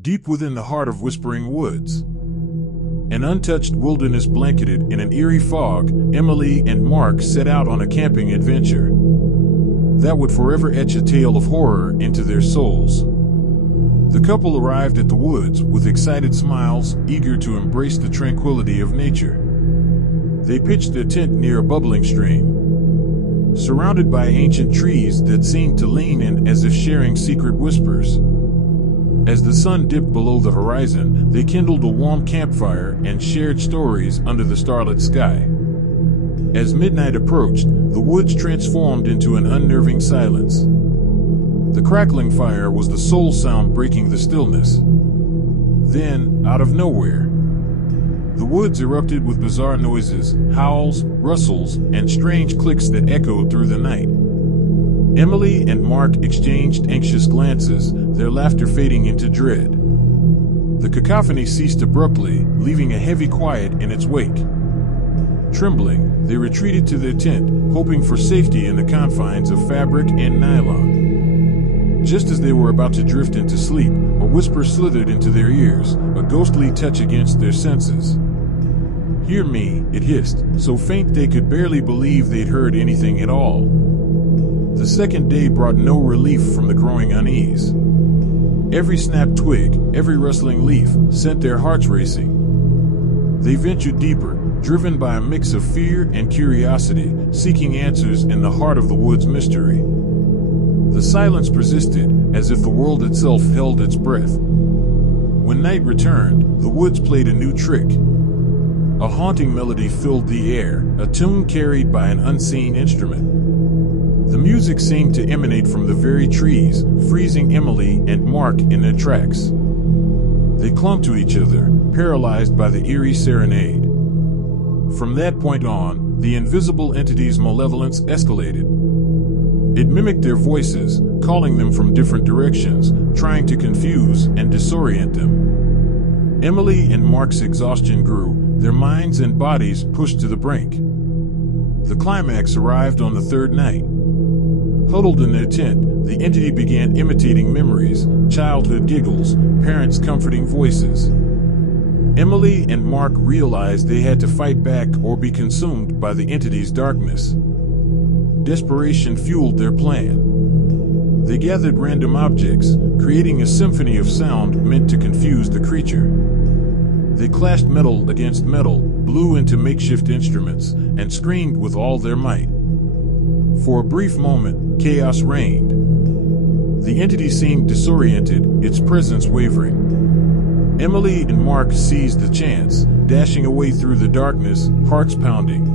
Deep within the heart of Whispering Woods, an untouched wilderness blanketed in an eerie fog, Emily and Mark set out on a camping adventure that would forever etch a tale of horror into their souls. The couple arrived at the woods with excited smiles, eager to embrace the tranquility of nature. They pitched their tent near a bubbling stream, surrounded by ancient trees that seemed to lean in as if sharing secret whispers. As the sun dipped below the horizon, they kindled a warm campfire and shared stories under the starlit sky. As midnight approached, the woods transformed into an unnerving silence. The crackling fire was the sole sound breaking the stillness. Then, out of nowhere, the woods erupted with bizarre noises, howls, rustles, and strange clicks that echoed through the night. Emily and Mark exchanged anxious glances, their laughter fading into dread. The cacophony ceased abruptly, leaving a heavy quiet in its wake. Trembling, they retreated to their tent, hoping for safety in the confines of fabric and nylon. Just as they were about to drift into sleep, a whisper slithered into their ears, a ghostly touch against their senses. "Hear me," it hissed, so faint they could barely believe they'd heard anything at all. The second day brought no relief from the growing unease. Every snapped twig, every rustling leaf, sent their hearts racing. They ventured deeper, driven by a mix of fear and curiosity, seeking answers in the heart of the wood's mystery. The silence persisted, as if the world itself held its breath. When night returned, the woods played a new trick. A haunting melody filled the air, a tune carried by an unseen instrument. The music seemed to emanate from the very trees, freezing Emily and Mark in their tracks. They clung to each other, paralyzed by the eerie serenade. From that point on, the invisible entity's malevolence escalated. It mimicked their voices, calling them from different directions, trying to confuse and disorient them. Emily and Mark's exhaustion grew, their minds and bodies pushed to the brink. The climax arrived on the third night. Huddled in their tent, the entity began imitating memories, childhood giggles, parents' comforting voices. Emily and Mark realized they had to fight back or be consumed by the entity's darkness. Desperation fueled their plan. They gathered random objects, creating a symphony of sound meant to confuse the creature. They clashed metal against metal, blew into makeshift instruments, and screamed with all their might. For a brief moment, chaos reigned. The entity seemed disoriented, its presence wavering. Emily and Mark seized the chance, dashing away through the darkness, hearts pounding.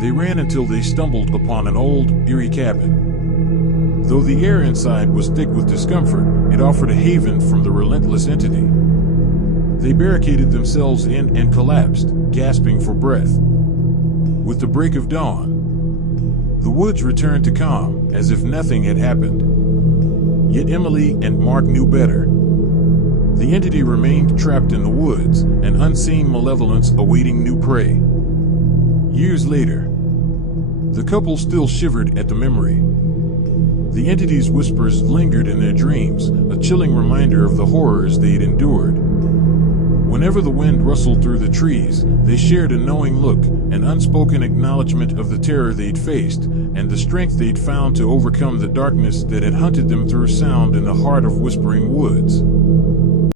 They ran until they stumbled upon an old, eerie cabin. Though the air inside was thick with discomfort, it offered a haven from the relentless entity. They barricaded themselves in and collapsed, gasping for breath. With the break of dawn, the woods returned to calm, as if nothing had happened. Yet Emily and Mark knew better. The entity remained trapped in the woods, an unseen malevolence awaiting new prey. Years later, the couple still shivered at the memory. The entity's whispers lingered in their dreams, a chilling reminder of the horrors they'd endured. Whenever the wind rustled through the trees, they shared a knowing look, an unspoken acknowledgement of the terror they'd faced, and the strength they'd found to overcome the darkness that had hunted them through sound in the heart of Whispering Woods.